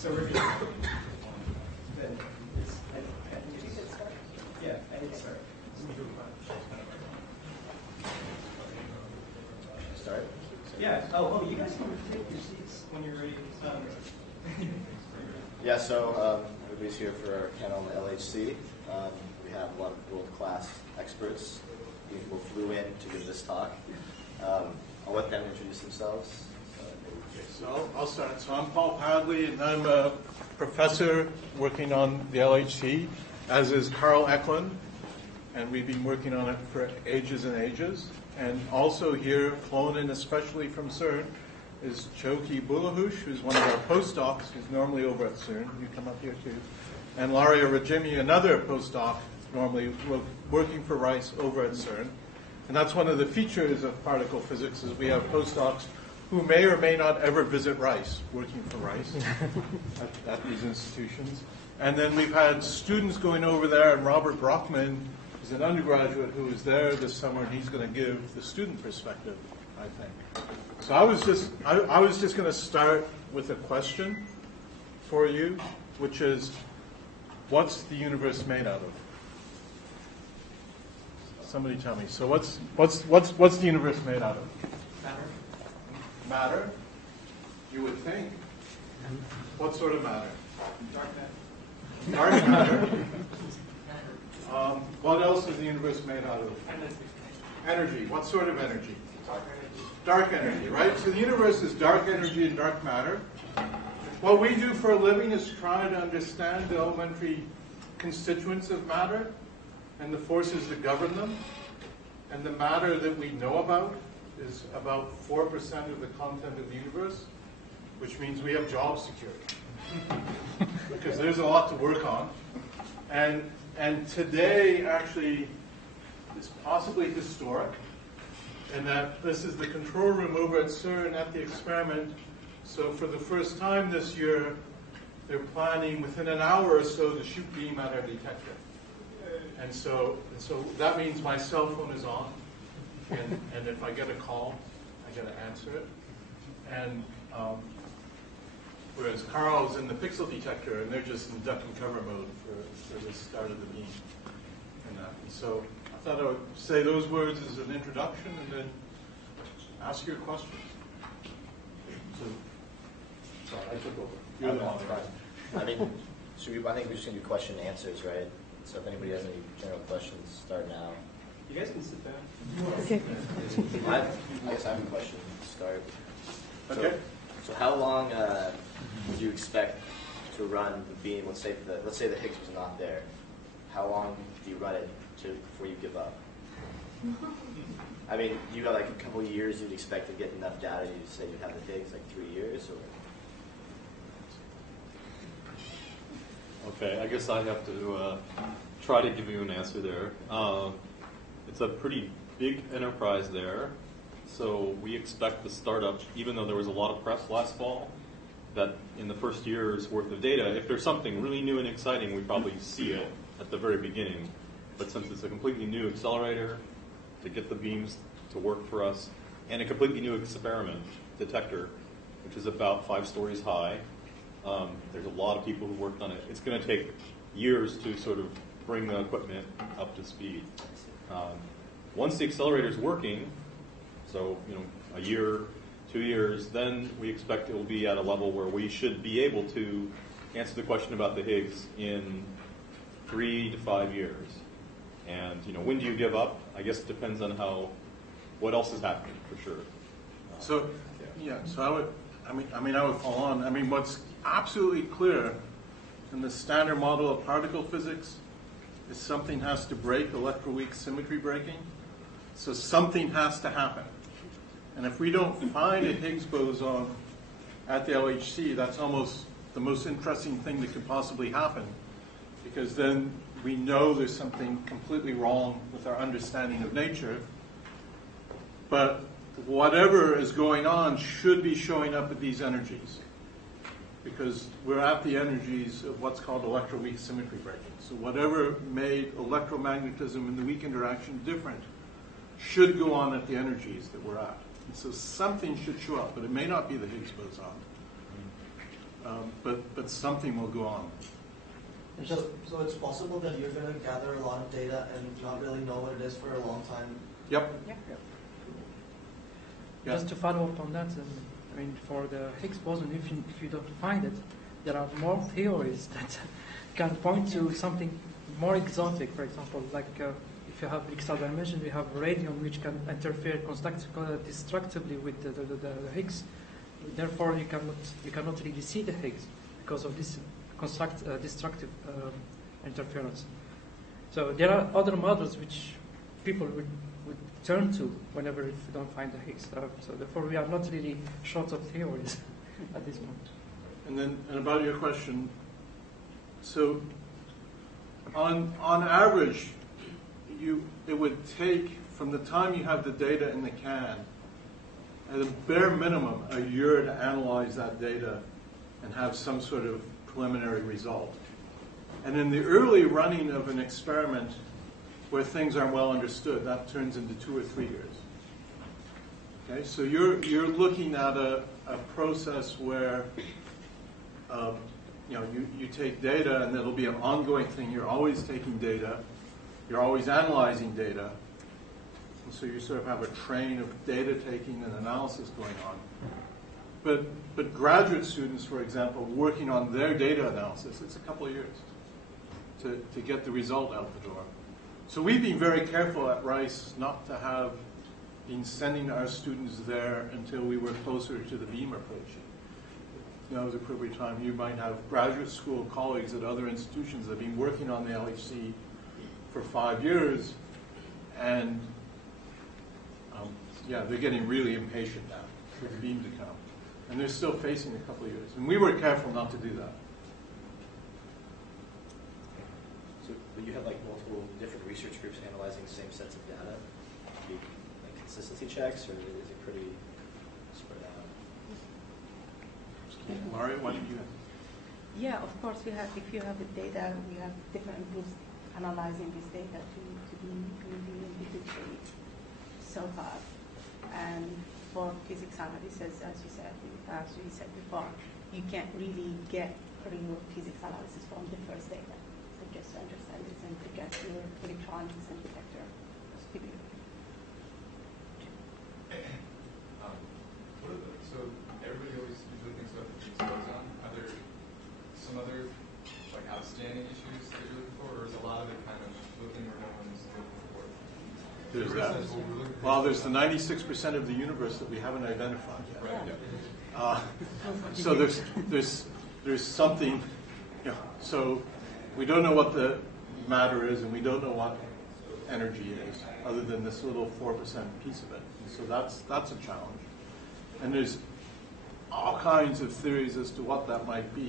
So we're just then it's, did you get started? Yeah, I need to start. Start? Yeah. Oh, you guys can take your seats when you're ready. Yeah, so everybody's here for our panel on the LHC. We have a lot of world-class experts. People flew in to give this talk. I'll let them introduce themselves. So I'll start. So I'm Paul Padley, and I'm a professor working on the LHC, as is Karl Ecklund, and we've been working on it for ages and ages. And also here, flown in especially from CERN, is Choki Bulahush, who's one of our postdocs, who's normally over at CERN. You come up here too. And Laria Rajimi, another postdoc, normally working for Rice over at CERN. And that's one of the features of particle physics, is we have postdocs who may or may not ever visit Rice, working for Rice at these institutions. And then we've had students going over there, and Robert Brockman is an undergraduate who was there this summer, and he's going to give the student perspective, I think. So I was just going to start with a question for you, which is, what's the universe made out of? Somebody tell me. So what's the universe made out of? Matter. Matter? You would think. What sort of matter? Dark matter. Dark matter. What else is the universe made out of? Energy. What sort of energy? Dark energy. Dark energy, right? So the universe is dark energy and dark matter. What we do for a living is try to understand the elementary constituents of matter and the forces that govern them. And the matter that we know about is about 4% of the content of the universe, which means we have job security. Because there's a lot to work on. And today actually is possibly historic, in that this is the control room over at CERN at the experiment. So for the first time this year, they're planning within an hour or so to shoot beam at our detector. And so that means my cell phone is on, and if I get a call, I got to answer it. And whereas Carl's in the pixel detector, and they're just in duck and cover mode for the start of the beam. And so I thought I would say those words as an introduction, and then ask your questions. So, sorry, I took over. You're the moderator. I mean, I think we're just going to do question and answers, right? So if anybody has any general questions, start now. You guys can sit down. Okay. I guess I have a question to start. Okay. So how long would you expect to run the beam? Let's say the Higgs was not there. How long do you run it before you give up? I mean, you got like a couple of years you'd expect to get enough data. You say you'd have the Higgs like 3 years, or? Okay, I guess I have to try to give you an answer there. It's a pretty big enterprise there, so we expect the startup, even though there was a lot of press last fall, that in the first year's worth of data, if there's something really new and exciting, we probably see it at the very beginning. But since it's a completely new accelerator to get the beams to work for us, and a completely new experiment detector, which is about 5 stories high, there's a lot of people who worked on it. It's going to take years to sort of bring the equipment up to speed. Once the accelerator is working, so a year, 2 years, then we expect it will be at a level where we should be able to answer the question about the Higgs in 3 to 5 years. And when do you give up? I guess it depends on what else is happening, for sure. So I would follow on. I mean, what's absolutely clear in the standard model of particle physics is something has to break, electroweak symmetry breaking. So something has to happen. And if we don't find a Higgs boson at the LHC, that's almost the most interesting thing that could possibly happen, because then we know there's something completely wrong with our understanding of nature. But whatever is going on should be showing up at these energies, because we're at the energies of what's called electroweak symmetry breaking. So whatever made electromagnetism and the weak interaction different should go on at the energies that we're at. And so something should show up, but it may not be the Higgs boson. but something will go on. So it's possible that you're going to gather a lot of data and not really know what it is for a long time. Yep. Yeah. Yeah. Just to follow up on that, I mean, for the Higgs boson, if you don't find it, there are more theories that can point to something more exotic. For example, like if you have extra dimension, we have radium which can interfere destructively with the Higgs. Therefore, you cannot really see the Higgs because of this destructive interference. So there are other models which people would turn to whenever if you don't find the Higgs. So therefore, we are not really short of theories at this point. And about your question, so on average, it would take from the time you have the data in the can, at a bare minimum, a year to analyze that data and have some sort of preliminary result. And in the early running of an experiment where things aren't well understood, that turns into 2 or 3 years. Okay, so you're looking at a process where you take data, and it'll be an ongoing thing. You're always taking data, you're always analyzing data, and so you sort of have a train of data taking and analysis going on. But graduate students, for example, working on their data analysis, it's a couple of years to get the result out the door. So we've been very careful at Rice not to have been sending our students there until we were closer to the beam approaching. That was a appropriate time. You might have graduate school colleagues at other institutions that have been working on the LHC for 5 years, and they're getting really impatient now for the beam to come. And they're still facing a couple of years. And we were careful not to do that. So you have like multiple different research groups analyzing the same sets of data? Like consistency checks, or is it pretty spread out? Mario, why don't you? Yeah, of course. If you have the data, we have different groups analyzing this data to be in good shape so far. And for physics analysis, as we said before, you can't really get real physics analysis from the first data. So just to understand this and to get your electronics and detector speed. So everybody always usually thinks about the Higgs boson. Are there some other like outstanding issues that you're looking for, or is a lot of it kind of looking where no one's looking for? There's that. Well, there's the 96% of the universe that we haven't identified yet. Right. So there's something. So we don't know what the matter is, and we don't know what energy is, other than this little 4% piece of it. And so that's a challenge. And there's all kinds of theories as to what that might be.